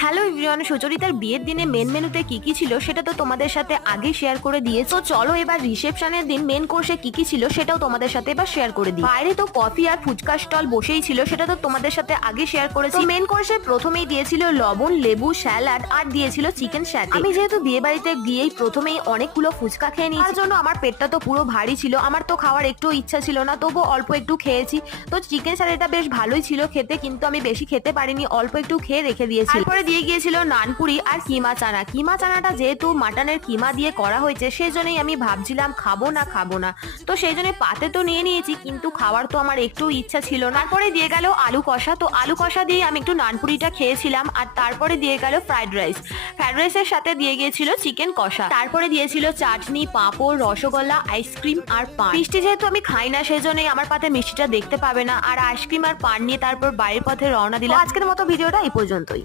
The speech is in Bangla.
হ্যালো এভরিওয়ান, সুচরিতার বিয়ের দিনে মেন মেনুতে কি কি ছিল সেটা তো তোমাদের সাথে আগে শেয়ার করে দিয়েছি। তো চলো এবার রিসেপশনের দিন মেন কোর্সে কি কি ছিল সেটাও তোমাদের সাথে এবার শেয়ার করে দিই। বাইরে তো কফি আর ফুচকা স্টল বসেই ছিল, সেটা তো তোমাদের সাথে আগে শেয়ার করেছি। মেন কোর্সে প্রথমেই দিয়েছিল লবণ, লেবু, স্যালাড আর দিয়েছিল চিকেন স্যাটে। আমি যেহেতু বিয়ে বাড়িতে গিয়েই প্রথমেই অনেকগুলো ফুচকা খেয়ে নিয়েছি, তার জন্য আমার পেটটা তো পুরো ভারী ছিল। আমার তো খাওয়ার একটু ইচ্ছা ছিল না, তবু অল্প একটু খেয়েছি। তো চিকেন স্যালাডটা বেশ ভালোই ছিল খেতে, কিন্তু আমি বেশি খেতে পারিনি, অল্প একটু খেয়ে রেখে দিয়েছি। তারপরে দিয়ে গিয়েছিল নানপুরি আর কিমা চানা। কিমা চানাটা যেহেতু মাটনের কিমা দিয়ে করা হয়েছে, সেই জন্যই আমি ভাবছিলাম খাবো না, তো সেই জন্য পাতে তো নিয়ে নিয়েছি, কিন্তু খাওয়ার তো আমার একটু ইচ্ছা ছিল না। তারপরে দিয়ে গেল আলু কষা। তো আলু কষা দিয়ে আমি একটু নানপুরিটা খেয়েছিলাম, আর তারপরে দিয়ে গেল ফ্রাইড রাইস। ফ্রাইড রাইসের সাথে দিয়ে গিয়েছিল চিকেন কষা। তারপরে দিয়েছিল চাটনি, পাঁপড়, রসগোল্লা, আইসক্রিম আর পান। মিষ্টি যেহেতু আমি খাই না, সেই জন্যই আমার পাতে মিষ্টিটা দেখতে পাবে না। আর আইসক্রিম আর পান নিয়ে তারপর বাড়ির পথে রওনা দিলাম। আজকের মতো ভিডিওটা এই পর্যন্তই।